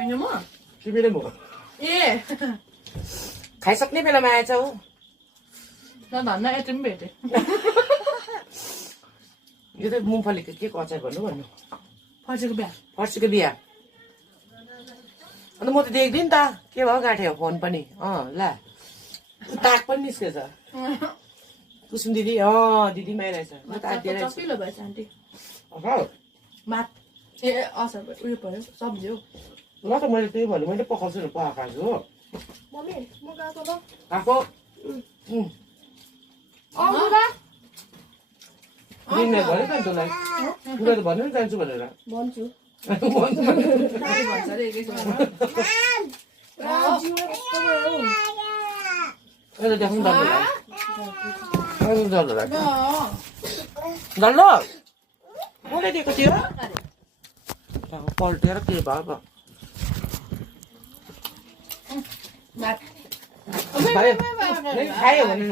होइन म तिमीले म ए खाइसक्ने बेलामा आएछौ ल धन्न यति पनि भेटेँ यो त मुङफलीको के अचार भन्नु फर्सीको बिहा फर्सीको बिहा अन्त म त देख्दिनँ नि त के भयो गाँठ्यो फोन पनि ल ताक पनि निस्केछ कुसुम दिदी दिदीमै रहेछ म त चपिलो भएछ आन्टी ल भात ए अचार भयो उयो भयो सब्जी हो त मैले त्यही भन्नु मैले पकाउँछु नि पकाएको हो मम्मी म गएको ल आएको दिने भन्यो त तँलाई कुरा त भन्नु नि जान्छु भनेर भन्छु भन्छु भन्छ अरे अहिले देखाउनु डल्लो लाग्यो डल्लो कसले दिएको थियो पल्टेर के भयो खायो भने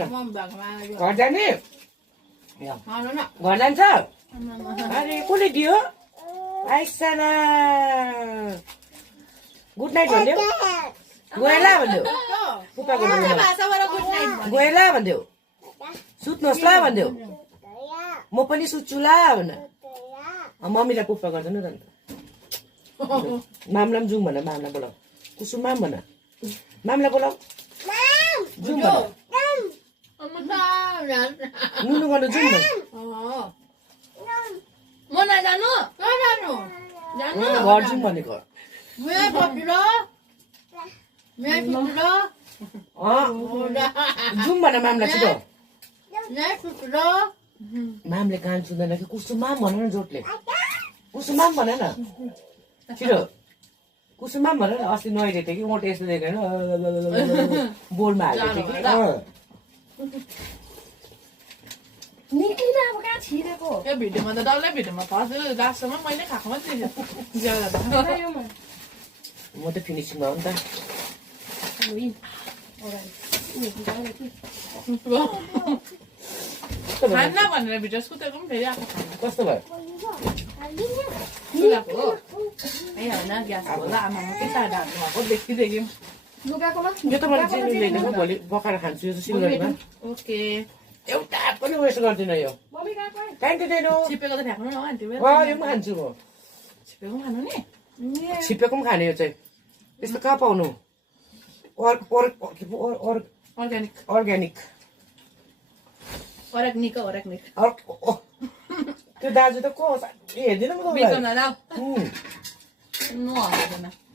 घर जाने घर जान्छ अरे कसले दियो आइसाना गुड नाइट भन्यो गएला भन्यो पुपाको गएला भन्यो सुत्नुहोस् ल भन्यो म पनि सुत्छु ला भन मम्मीलाई पुप्पा गर्दैन त अन्त मामला पनि जाउँ भन मामला बोलाऊ कुसुममा पनि भन मामला बोलाऊ जाउँ भन नुनु गर्नु जाउँ भन म नजानु घर जाउँ भनेको जाउँ भन मामला छिटो मामले कान सुन्दैन कि कुसुममा पनि भन न जोडले कुसुममा पनि भन न छिटो कुसुममा पनि भन न अस्ति नहिले थियो कि मोटो यस्तो देखेर बोलमा हालेको थियो कि भिडियोमा त डल्लै भिडियोमा फर्स्ट लास्टसम्म मैले खाएको मात्रै म त फिनिसिङमा हो नि त खान्न भनेर भिडियो सुतेको पनि फेरि आएको खाना कस्तो भयो सुलाएको हो ए होइन ग्यास होला आमामा के साह्रो ढाल्नु भएको देखिदेख्यौँ यो त मैले चिनी ल्याइदिएको भोलि पकाएर खान्छु यो सिलगढीमा ओके एउटा पनि वेस्ट गर्दिनँ यो थ्याङ्क यू दिनु छिपेको त फ्याँक्नु न हो आन्टी यो पनि खान्छु म छिपेको पनि खानु नि छिपेको पनि खाने यो चाहिँ त्यस्तो कहाँ पाउनु अर्ग्यानिक अर्ग्यानिक ओरेक्निक त्यो दाजु त को हेर्दिनँ म बिचमा तपाईँलाई जाऊ नहँदैन